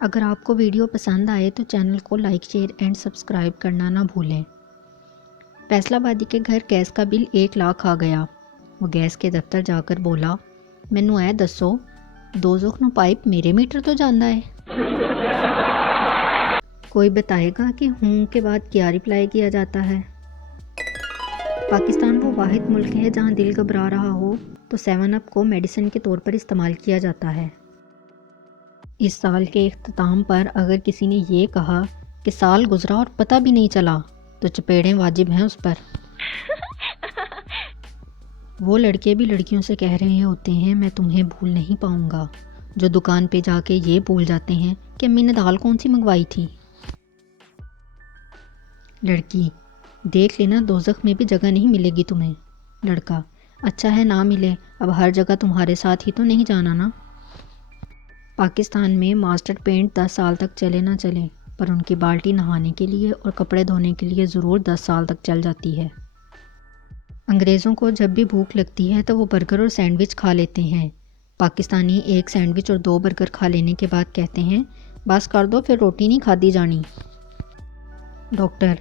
اگر آپ کو ویڈیو پسند آئے تو چینل کو لائک شیئر اینڈ سبسکرائب کرنا نہ بھولیں۔ فیصل آبادی کے گھر گیس کا بل 1 لاکھ آ گیا۔ وہ گیس کے دفتر جا کر بولا، مینو اے دسو دوزخ نو پائپ میرے میٹر تو جانا ہے۔ کوئی بتائے گا کہ ہوں کے بعد کیا رپلائی کیا جاتا ہے؟ پاکستان وہ واحد ملک ہے جہاں دل گھبرا رہا ہو تو 7 اپ کو میڈیسن کے طور پر استعمال کیا جاتا ہے۔ اس سال کے اختتام پر اگر کسی نے یہ کہا کہ سال گزرا اور پتہ بھی نہیں چلا تو چپیڑیں واجب ہیں اس پر۔ وہ لڑکے بھی لڑکیوں سے کہہ رہے ہوتے ہیں میں تمہیں بھول نہیں پاؤں گا، جو دکان پہ جا کے یہ بھول جاتے ہیں کہ امی نے دال کون سی منگوائی تھی۔ لڑکی، دیکھ لینا دوزخ میں بھی جگہ نہیں ملے گی تمہیں۔ لڑکا، اچھا ہے نہ ملے، اب ہر جگہ تمہارے ساتھ ہی تو نہیں جانا نا۔ پاکستان میں ماسٹرڈ پینٹ 10 سال تک چلے نہ چلے، پر ان کی بالٹی نہانے کے لیے اور کپڑے دھونے کے لیے ضرور 10 سال تک چل جاتی ہے۔ انگریزوں کو جب بھی بھوک لگتی ہے تو وہ برگر اور سینڈوچ کھا لیتے ہیں۔ پاکستانی ایک سینڈوچ اور 2 برگر کھا لینے کے بعد کہتے ہیں بس کر دو پھر روٹی نہیں کھادی جانی۔ ڈاکٹر،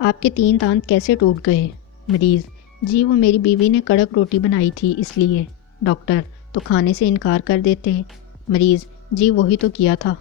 آپ کے 3 دانت کیسے ٹوٹ گئے؟ مریض، جی وہ میری بیوی نے کڑک روٹی بنائی تھی اس لیے۔ ڈاکٹر، تو کھانے سے انکار کر دیتے؟ مریض، جی وہی تو کیا تھا۔